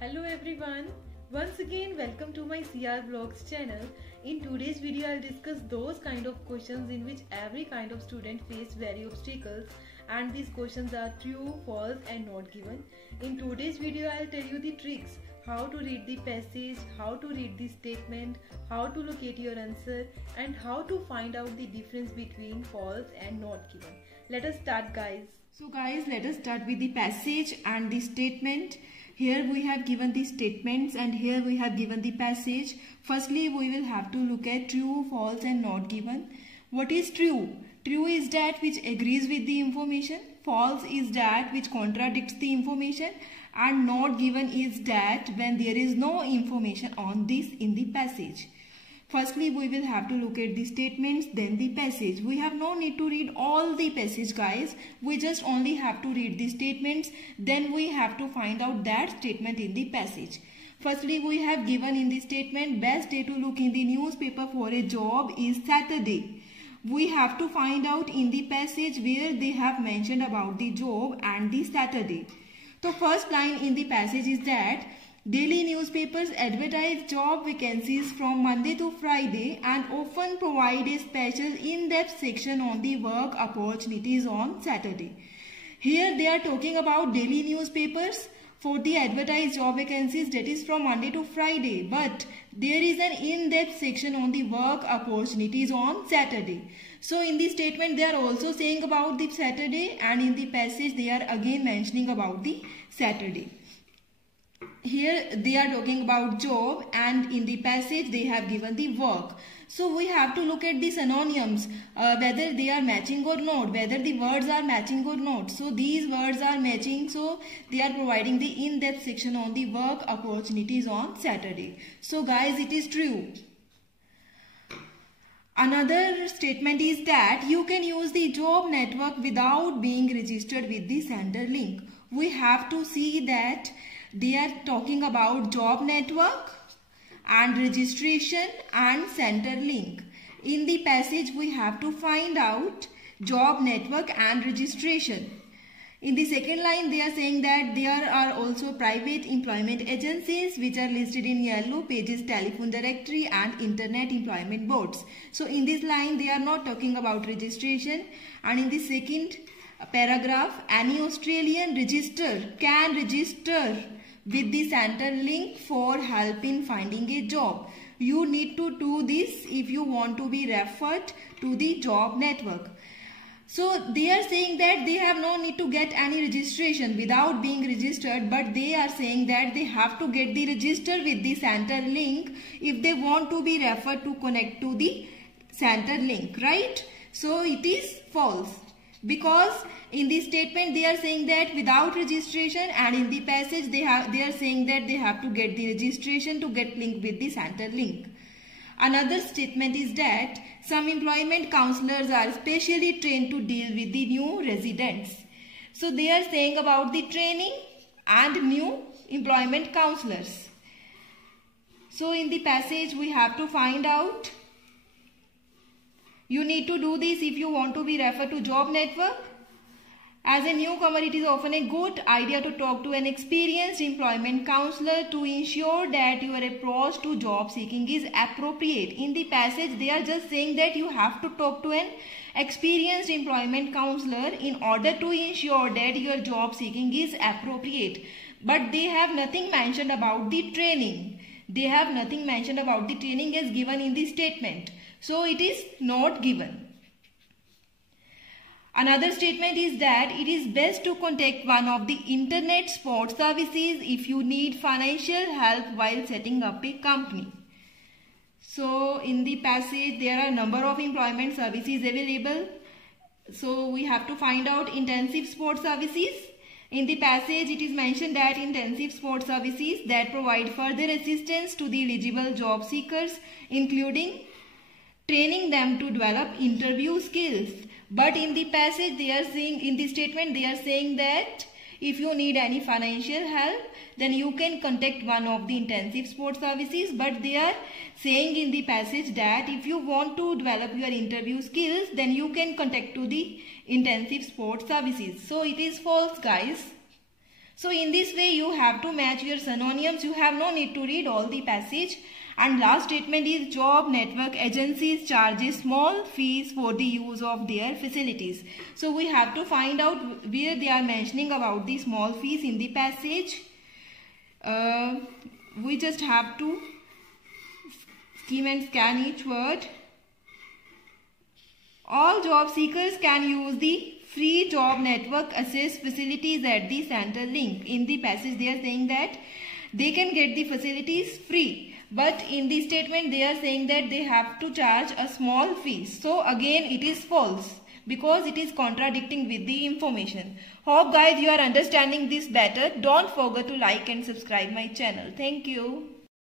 Hello everyone, once again welcome to my CR Vlogs channel. In today's video I'll discuss those kind of questions in which every kind of student face very obstacles, and these questions are true, false and not given. In today's video I'll tell you the tricks, how to read the passage, how to read the statement, how to locate your answer and how to find out the difference between false and not given. Let us start guys. So guys, let us start with the passage and the statement. Here we have given the statements and here we have given the passage. Firstly, we will have to look at true, false and not given. What is true? True is that which agrees with the information. False is that which contradicts the information. And not given is that when there is no information on this in the passage. Firstly, we will have to look at the statements, then the passage. We have no need to read all the passage guys. We just only have to read the statements. Then we have to find out that statement in the passage. Firstly, we have given in the statement, best day to look in the newspaper for a job is Saturday. We have to find out in the passage where they have mentioned about the job and the Saturday. So first line in the passage is that daily newspapers advertise job vacancies from Monday to Friday and often provide a special in-depth section on the work opportunities on Saturday. Here they are talking about daily newspapers for the advertised job vacancies, that is from Monday to Friday. But there is an in-depth section on the work opportunities on Saturday. So in the statement they are also saying about the Saturday, and in the passage they are again mentioning about the Saturday. Here they are talking about job and in the passage they have given the work. So we have to look at the synonyms, whether they are matching or not, whether the words are matching or not. So these words are matching, so they are providing the in-depth section on the work opportunities on Saturday. So guys, it is true. Another statement is that you can use the job network without being registered with the center link. We have to see that they are talking about job network and registration and center link. In the passage we have to find out job network and registration. In the second line they are saying that there are also private employment agencies which are listed in yellow pages telephone directory and internet employment boards. So in this line they are not talking about registration. And in the second paragraph, any Australian can register with the center link for help in finding a job. You need to do this if you want to be referred to the job network. So they are saying that they have no need to get any registration without being registered, but they are saying that they have to get the register with the center link if they want to be referred to connect to the center link, right? So it is false, because in the statement they are saying that without registration, and in the passage they are saying that they have to get the registration to get linked with the center link. Another statement is that some employment counselors are specially trained to deal with the new residents. So they are saying about the training and new employment counselors. So in the passage we have to find out. You need to do this if you want to be referred to job network. As a newcomer, it is often a good idea to talk to an experienced employment counselor to ensure that your approach to job seeking is appropriate. In the passage, they are just saying that you have to talk to an experienced employment counselor in order to ensure that your job seeking is appropriate. But they have nothing mentioned about the training. They have nothing mentioned about the training as given in the statement. So it is not given. Another statement is that it is best to contact one of the internet support services if you need financial help while setting up a company. So in the passage there are a number of employment services available. So we have to find out intensive support services. In the passage it is mentioned that intensive support services that provide further assistance to the eligible job seekers, including training them to develop interview skills. But in the passage they are saying, in the statement they are saying that if you need any financial help then you can contact one of the intensive support services. But they are saying in the passage that if you want to develop your interview skills then you can contact to the intensive support services. So it is false guys. So in this way you have to match your synonyms. You have no need to read all the passage. And last statement is job network agencies charges small fees for the use of their facilities. So we have to find out where they are mentioning about the small fees in the passage. We just have to skim and scan each word. All job seekers can use the free job network access facilities at the center link. In the passage they are saying that they can get the facilities free. But in the statement they are saying that they have to charge a small fee. So again it is false because it is contradicting with the information. Hope guys you are understanding this better. Don't forget to like and subscribe my channel. Thank you.